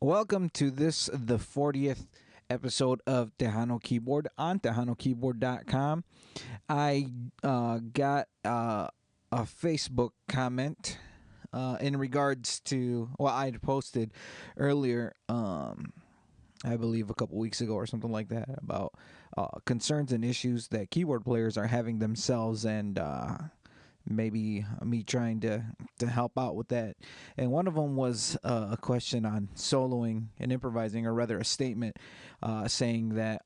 Welcome to the 40th episode of Tejano Keyboard on TejanoKeyboard.com. I got a Facebook comment in regards to, well, I had posted earlier, I believe a couple weeks ago or something like that, about concerns and issues that keyboard players are having themselves, and maybe me trying to help out with that. And one of them was a question on soloing and improvising, or rather a statement saying that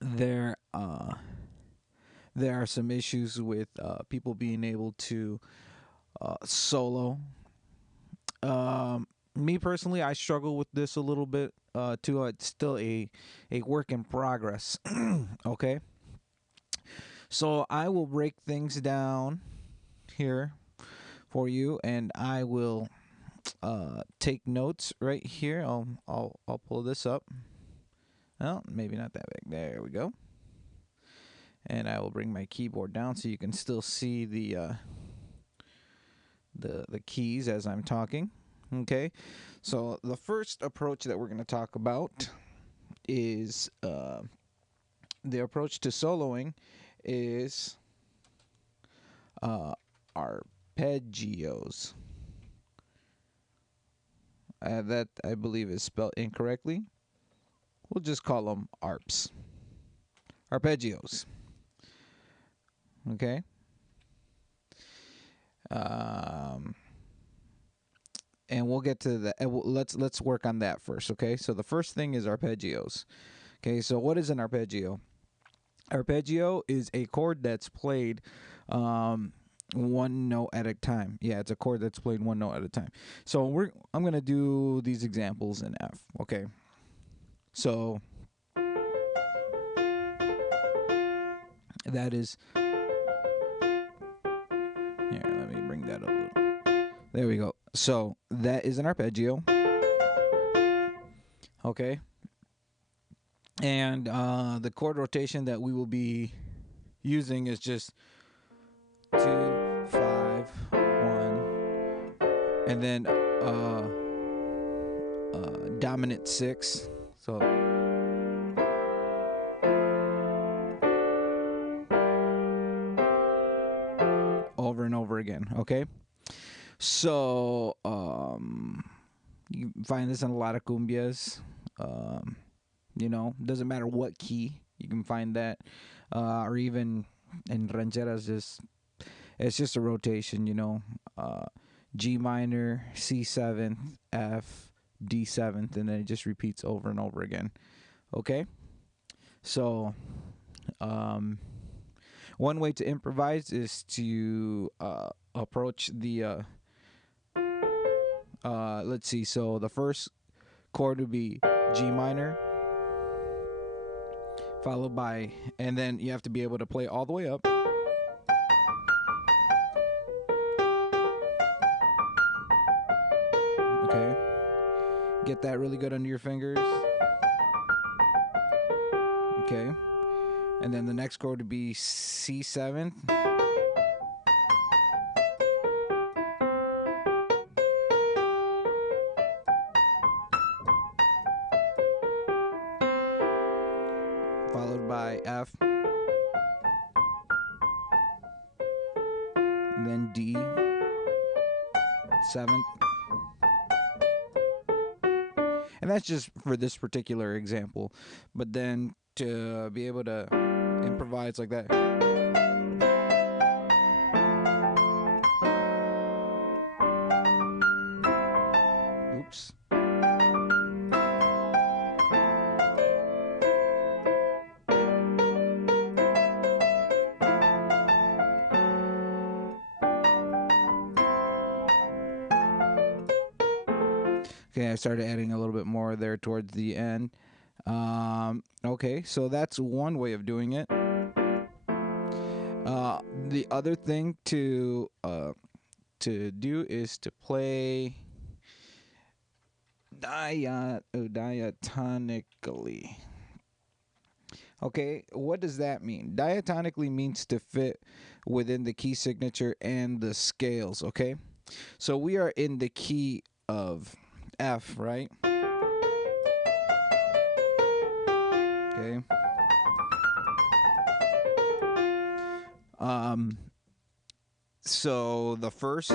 there there are some issues with people being able to solo. Me personally, I struggle with this a little bit too. It's still a work in progress. Okay, so I will break things down here for you, and I will take notes right here. I'll pull this up. Well, maybe not that big. There we go. And I will bring my keyboard down so you can still see the keys as I'm talking. Okay, so the first approach that we're going to talk about is the approach to soloing is arpeggios. That I believe is spelled incorrectly. We'll just call them arps. Arpeggios. Okay. And we'll get to that. Let's work on that first. Okay. So the first thing is arpeggios. Okay. So what is an arpeggio? Arpeggio is a chord that's played one note at a time. Yeah, it's a chord that's played one note at a time. So I'm gonna do these examples in F. Okay. So that is here. Let me bring that up a little. There we go. So that is an arpeggio. Okay. And the chord rotation that we will be using is just 2, 5, 1, and then dominant 6. So over and over again. Okay. So you find this in a lot of cumbias. Doesn't matter what key, you can find that, or even in rancheras. It's just a rotation. G minor, C seventh, F, D seventh, and then it just repeats over and over again. Okay, so one way to improvise is to approach the let's see. So the first chord would be G minor, followed by, and then you have to be able to play all the way up. Okay. Get that really good under your fingers. Okay. And then the next chord would be C7. Followed by F. And then D. 7th. And that's just for this particular example. But then to be able to improvise like that. Oops. Okay, I started adding a little bit more there towards the end. Okay, so that's one way of doing it. The other thing to do is to play diatonically. Okay, what does that mean? Diatonically means to fit within the key signature and the scales. Okay, so we are in the key of F, right? Okay. So the first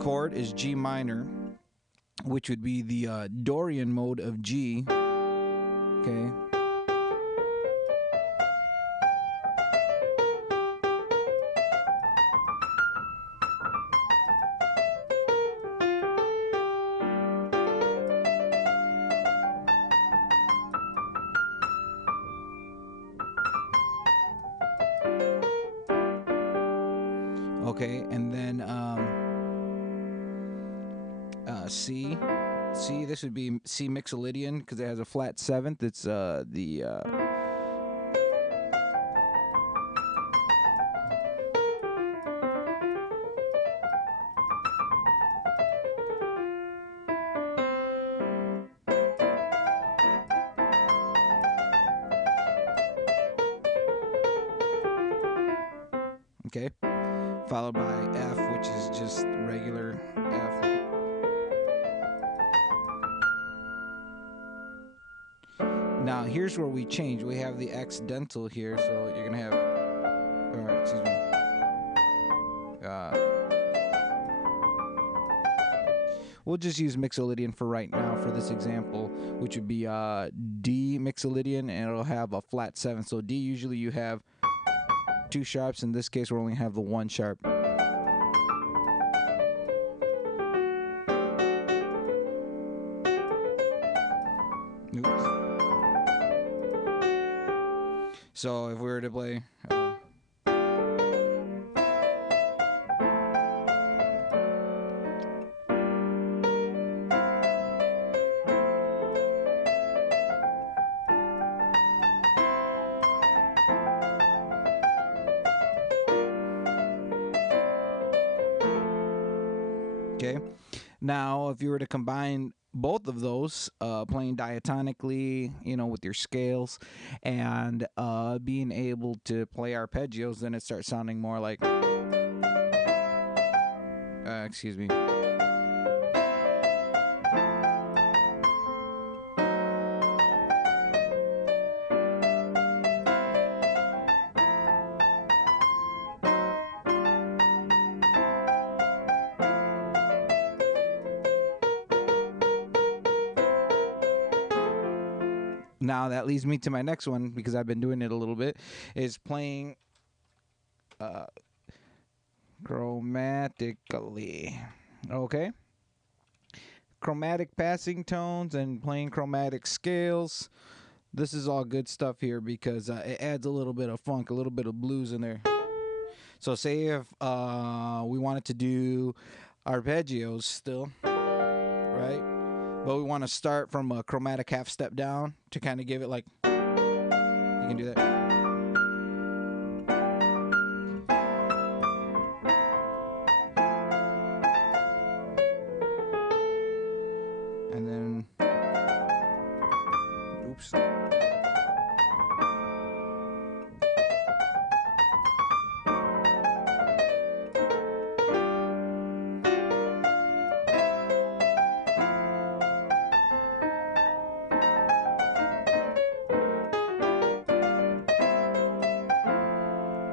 chord is G minor, which would be the Dorian mode of G. Okay. Okay, and then C. C, this would be C Mixolydian because it has a flat seventh. It's okay, followed by F, which is just regular F. Now here's where we change. We have the accidental here, so you're gonna have, or excuse me, we'll just use Mixolydian for right now for this example, which would be D Mixolydian, and it'll have a flat seventh. So D, usually you have two sharps. In this case, we only have the one sharp. Oops. So if we were to play okay. Now, if you were to combine both of those, playing diatonically, with your scales, and being able to play arpeggios, then it starts sounding more like, excuse me. Now that leads me to my next one, because I've been doing it a little bit, is playing chromatically. Okay? Chromatic passing tones and playing chromatic scales. This is all good stuff here because it adds a little bit of funk, a little bit of blues in there. So say if we wanted to do arpeggios still, right? But we want to start from a chromatic half step down to kind of give it like, you can do that. And then, oops.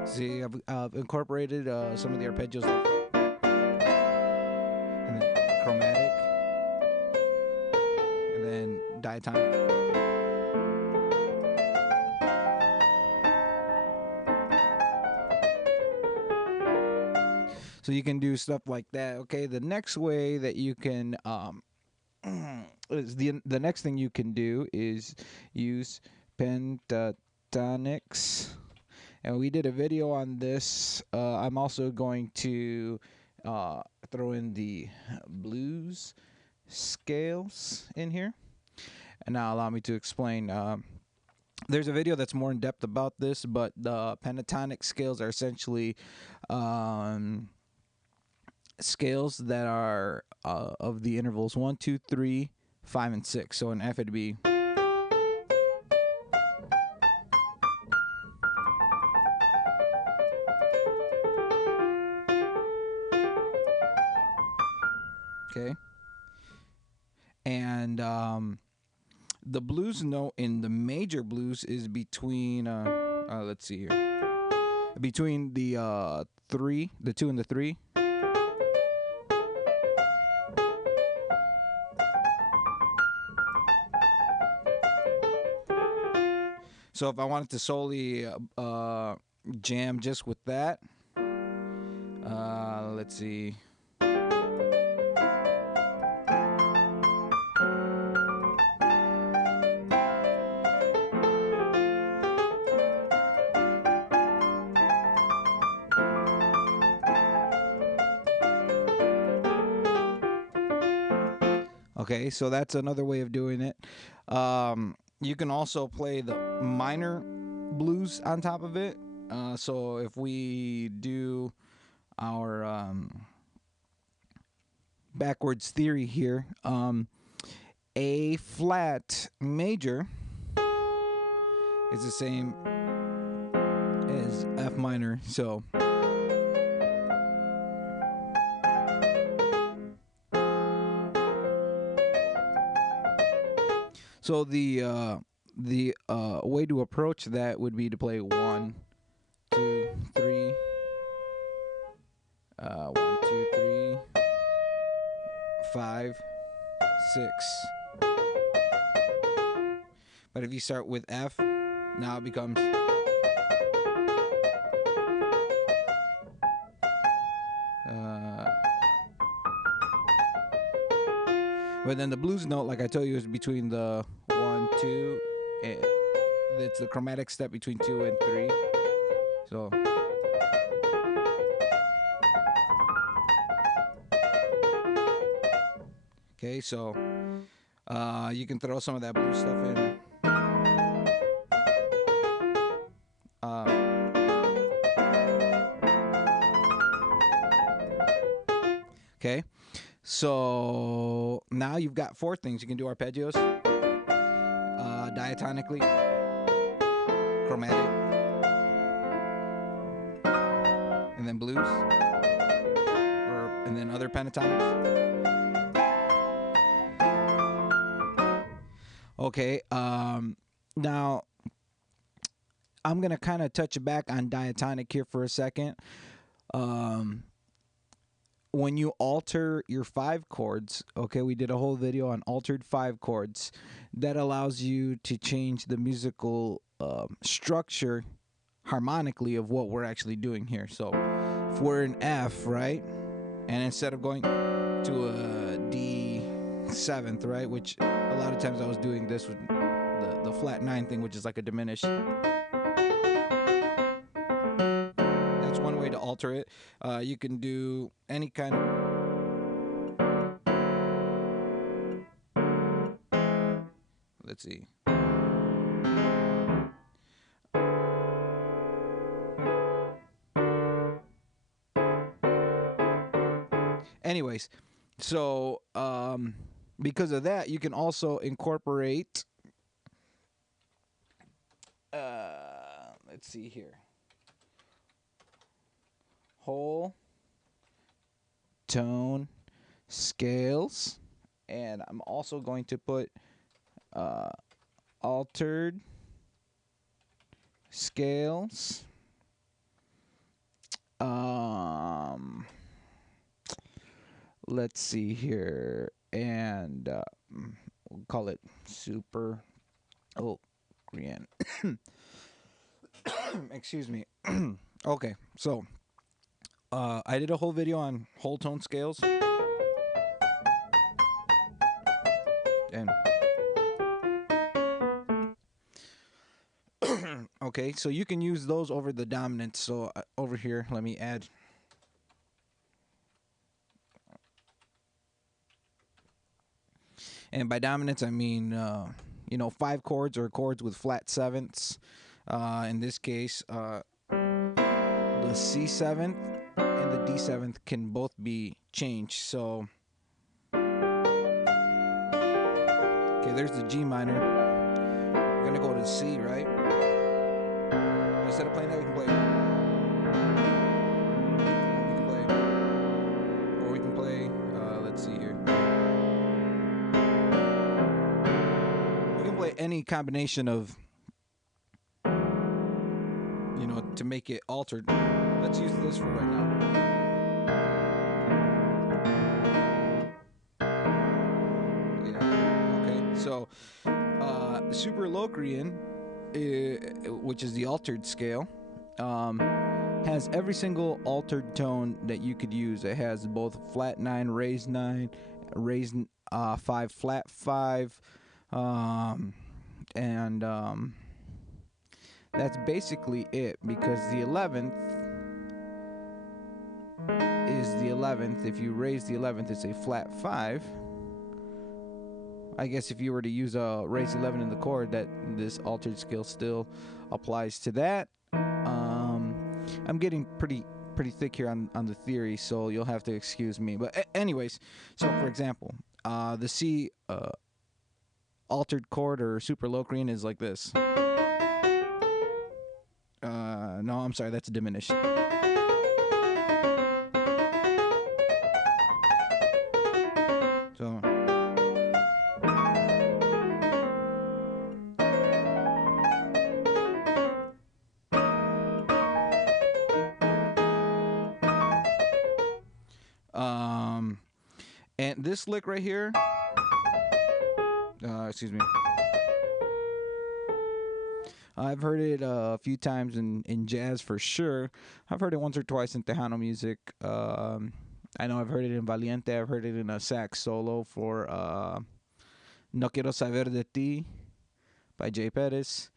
See, I've incorporated some of the arpeggios, and then chromatic, and then diatonic. So you can do stuff like that. Okay, the next way that you can is the next thing you can do is use pentatonics. And we did a video on this. I'm also going to throw in the blues scales in here. And now allow me to explain. There's a video that's more in depth about this, but the pentatonic scales are essentially scales that are of the intervals 1, 2, 3, 5, and 6. So in F it'd be. Okay. And the blues note in the major blues is between let's see here, between the 2 and the 3. So if I wanted to solely jam just with that, let's see. Okay, so that's another way of doing it. You can also play the minor blues on top of it. So if we do our backwards theory here, A flat major is the same as F minor. So the way to approach that would be to play 1, 2, 3, 1, 2, 3, 5, 6. But if you start with F, now it becomes but then the blues note, like I told you, is between the 1, 2, and it's the chromatic step between 2 and 3. So okay, so you can throw some of that blues stuff in. Okay, so now you've got 4 things. You can do arpeggios, diatonic Lee, chromatic, and then blues, and then other pentatonics. Okay, now I'm gonna kind of touch back on diatonic here for a second. When you alter your 5 chords, okay, we did a whole video on altered 5 chords. That allows you to change the musical structure harmonically of what we're actually doing here. So if we're in F, right, and instead of going to a D 7th, right, which a lot of times I was doing this with the flat 9 thing, which is like a diminished. One way to alter it. You can do any kind of let's see. Anyways, so because of that, you can also incorporate let's see here. Whole tone scales, and I'm also going to put altered scales, let's see here, and we'll call it super grand. Excuse me. Okay, so I did a whole video on whole tone scales, and okay, so you can use those over the dominants. So over here, let me add. And by dominants, I mean 5 chords or chords with flat 7ths. In this case, the C7th and the D7th can both be changed. So, okay, there's the G minor. We're gonna go to C, right? Instead of playing that, we can play. Or we can play. Let's see here. any combination of, to make it altered. Let's use this for right now. Yeah. Okay. So, Super Locrian, which is the altered scale, has every single altered tone that you could use. It has both flat 9, raised 9, raised 5, flat 5, and that's basically it, because the 11th is the 11th. If you raise the 11th, it's a flat 5. I guess if you were to use a raised 11 in the chord, that this altered scale still applies to that. I'm getting pretty thick here on the theory, so you'll have to excuse me. But anyways, so for example, the C altered chord or Super Locrian is like this. No, I'm sorry, that's diminished. So. And this lick right here, excuse me, I've heard it a few times in jazz for sure. I've heard it once or twice in Tejano music. I know I've heard it in Valiente. I've heard it in a sax solo for No Quiero Saber de Ti by Jay Pettis.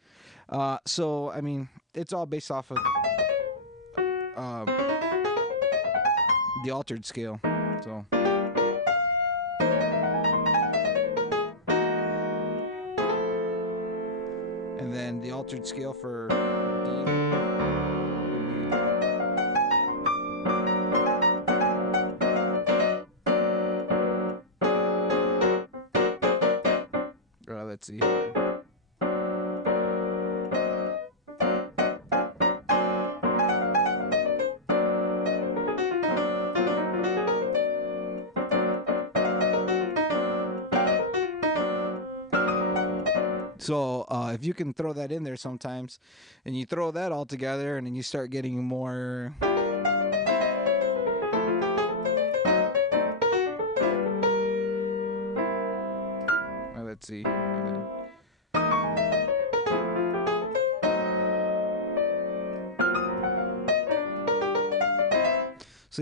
So, I mean, it's all based off of the altered scale. So. And then the altered scale for D. Let's see here. So if you can throw that in there sometimes, and you throw that all together, and then you start getting more. Let's see. So,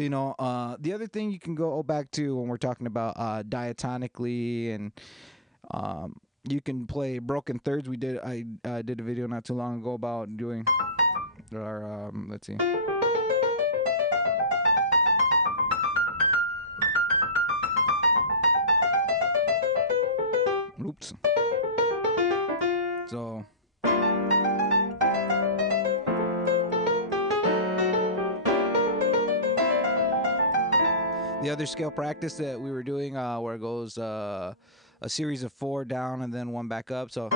the other thing you can go back to when we're talking about Diatonic Lee, and you can play broken thirds. I did a video not too long ago about doing our, let's see. Oops. So. The other scale practice that we were doing, where it goes a series of 4 down and then 1 back up. So.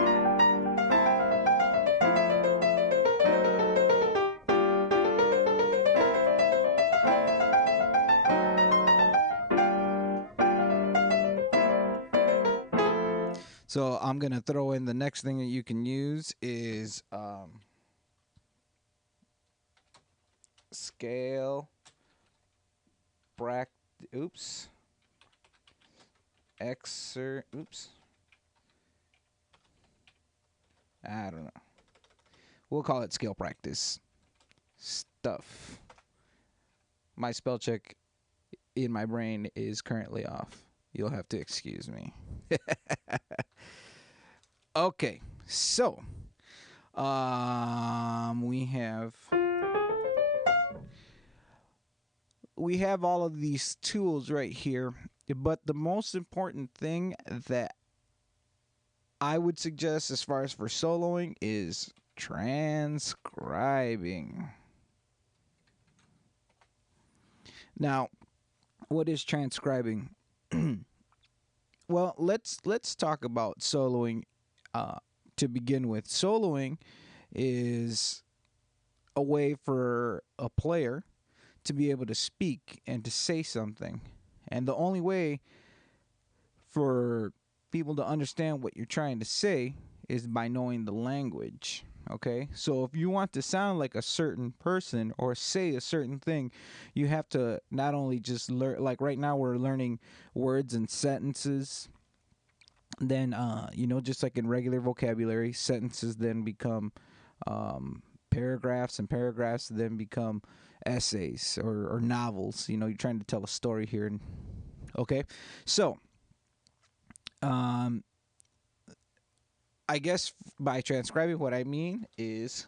So I'm going to throw in the next thing that you can use is scale oops. Oops. I don't know. We'll call it scale practice stuff. My spell check in my brain is currently off. You'll have to excuse me. Okay, so we have all of these tools right here, but the most important thing that I would suggest as far as for soloing is transcribing. Now, what is transcribing? Well, let's talk about soloing to begin with. Soloing is a way for a player to be able to speak and to say something. And the only way for people to understand what you're trying to say is by knowing the language. Okay, so if you want to sound like a certain person or say a certain thing, you have to not only just learn, like right now we're learning words and sentences. Then, just like in regular vocabulary, sentences then become paragraphs, and paragraphs then become essays or novels. You're trying to tell a story here. Okay, so um, I guess by transcribing, what I mean is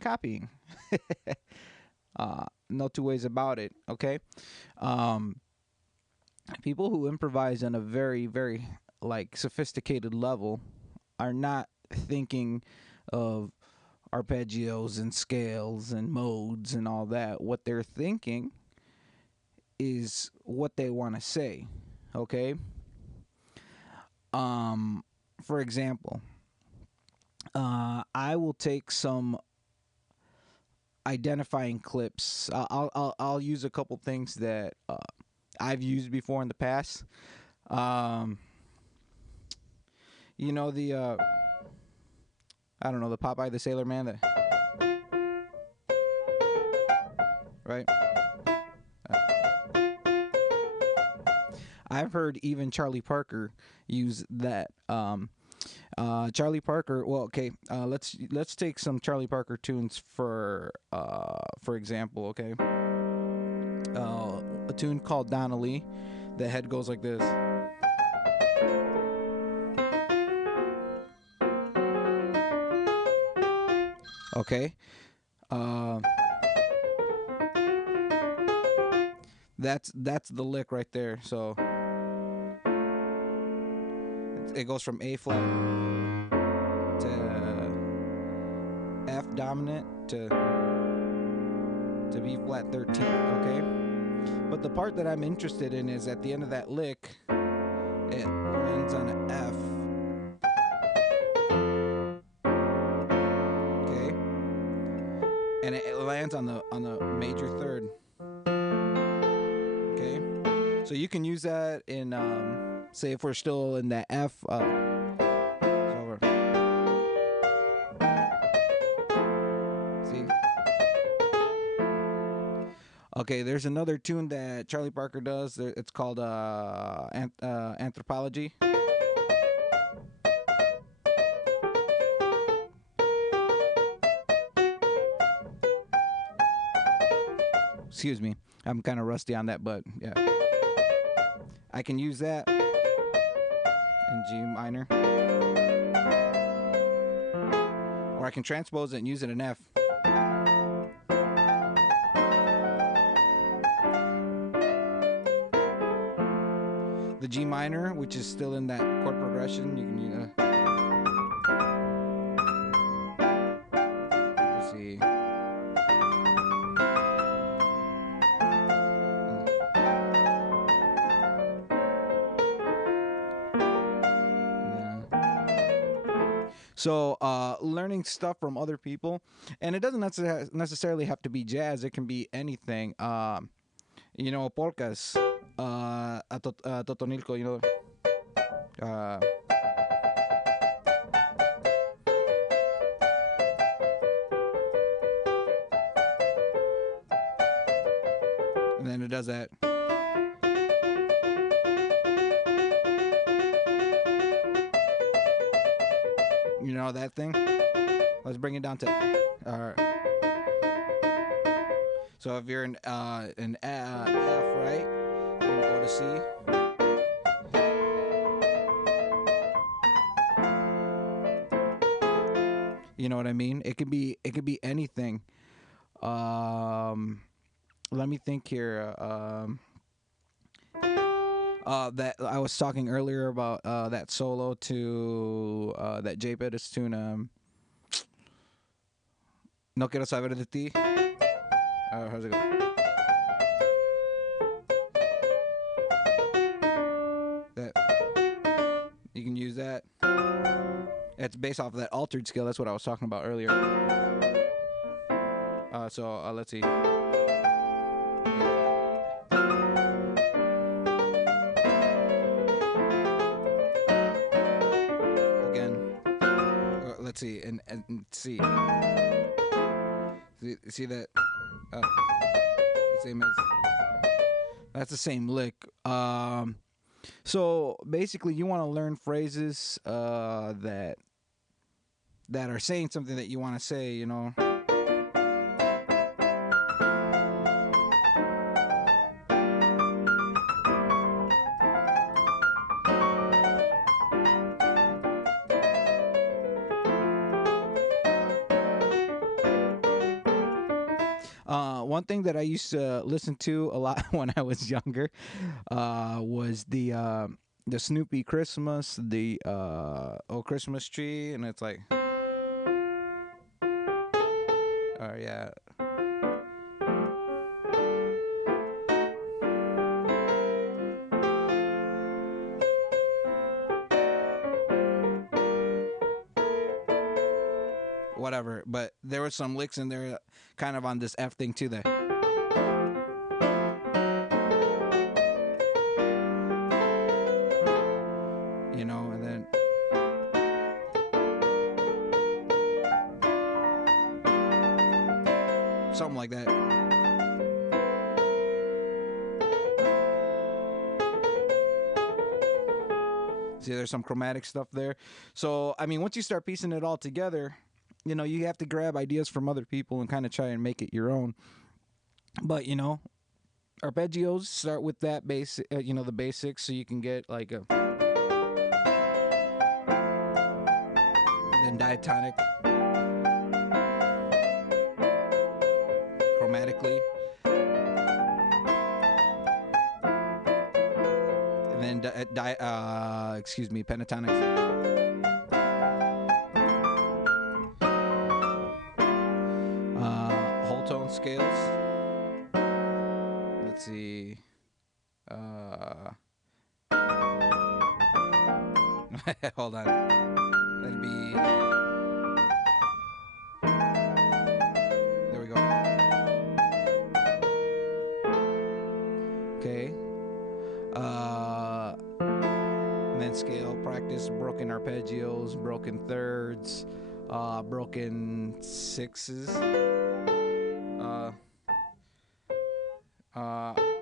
copying. No two ways about it. Okay, um, people who improvise on a very, very like sophisticated level are not thinking of arpeggios and scales and modes and all that. What they're thinking is what they want to say. Okay. For example, I will take some identifying clips. I'll use a couple things that I've used before in the past. Um, the I don't know, the Popeye the Sailor Man, right? I've heard even Charlie Parker use that. Charlie Parker. Well, okay. Let's take some Charlie Parker tunes for example. Okay. A tune called Donna Lee. The head goes like this. Okay. That's the lick right there. So it goes from A flat to F dominant to B flat 13th, okay? But the part that I'm interested in is at the end of that lick, it lands on an F. Okay? And it lands on the major third. Okay? So you can use that in say if we're still in that F see? Okay, there's another tune that Charlie Parker does. It's called Anthropology. Excuse me. I'm kind of rusty on that, but yeah. I can use that in G minor. Or I can transpose it and use it in F. The G minor, which is still in that chord progression, you can use. Let's see. So, learning stuff from other people, and it doesn't necessarily have to be jazz. It can be anything. Polkas. Totonilco, and then it does that. You know that thing? Let's bring it down to. So if you're in F, right? You're gonna go to C. You know what I mean? It could be anything. Let me think here. That I was talking earlier about that solo to that J Pettis tune. No quiero saber de ti. How's it go? That you can use that. It's based off of that altered scale. That's what I was talking about earlier. So let's see. let's see, and see that same as that's the same lick. So basically, you want to learn phrases that are saying something that you want to say. You know. One thing that I used to listen to a lot when I was younger was the Snoopy Christmas, the Oh Christmas Tree, and it's like, oh yeah. Whatever, but there were some licks in there kind of on this F thing too that you know, and then something like that. See, there's some chromatic stuff there. So I mean, once you start piecing it all together, you know, you have to grab ideas from other people and kind of try and make it your own. But, you know, arpeggios start with that basic, you know, the basics, so you can get like a. And then diatonic, chromatically. And then pentatonic. Whole tone scales. Let's see. Hold on. That'd be. There we go. Okay. And then scale practice, broken arpeggios, broken thirds, broken sixes.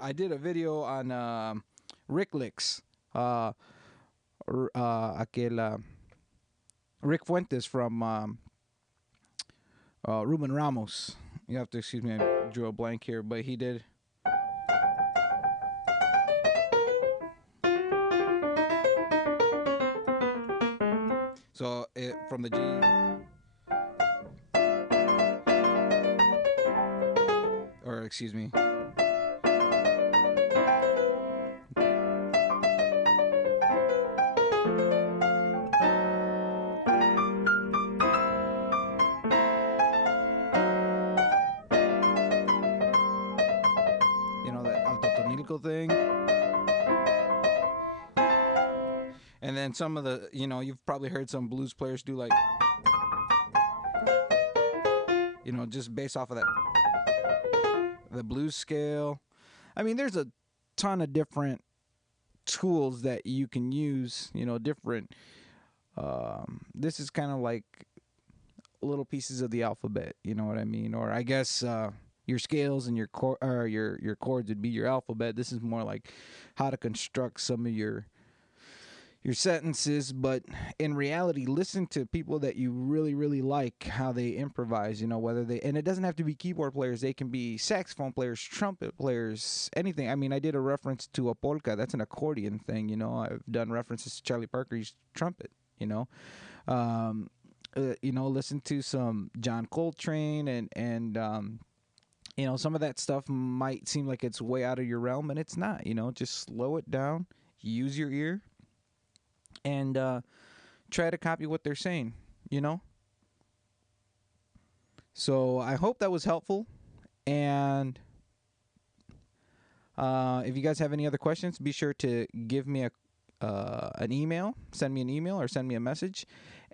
I did a video on Rick licks. Rick Fuentes from Ruben Ramos. You have to excuse me, I drew a blank here, but he did. So from the G. Or excuse me. Thing, and then some of the, you know, you've probably heard some blues players do like, you know, just based off of that, the blues scale. I mean, there's a ton of different tools that you can use, you know, different. This is kind of like little pieces of the alphabet, you know what I mean? Or I guess your scales and your chords would be your alphabet. This is more like how to construct some of your sentences. But in reality, listen to people that you really, really like, how they improvise, you know, whether they, and it doesn't have to be keyboard players. They can be saxophone players, trumpet players, anything. I mean, I did a reference to a polka. That's an accordion thing, you know. I've done references to Charlie Parker's trumpet, you know. You know, listen to some John Coltrane and you know, some of that stuff might seem like it's way out of your realm, and it's not. You know, just slow it down, use your ear, and try to copy what they're saying, you know? So I hope that was helpful, and if you guys have any other questions, be sure to give me an email, send me an email, or send me a message,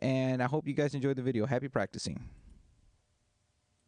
and I hope you guys enjoyed the video. Happy practicing.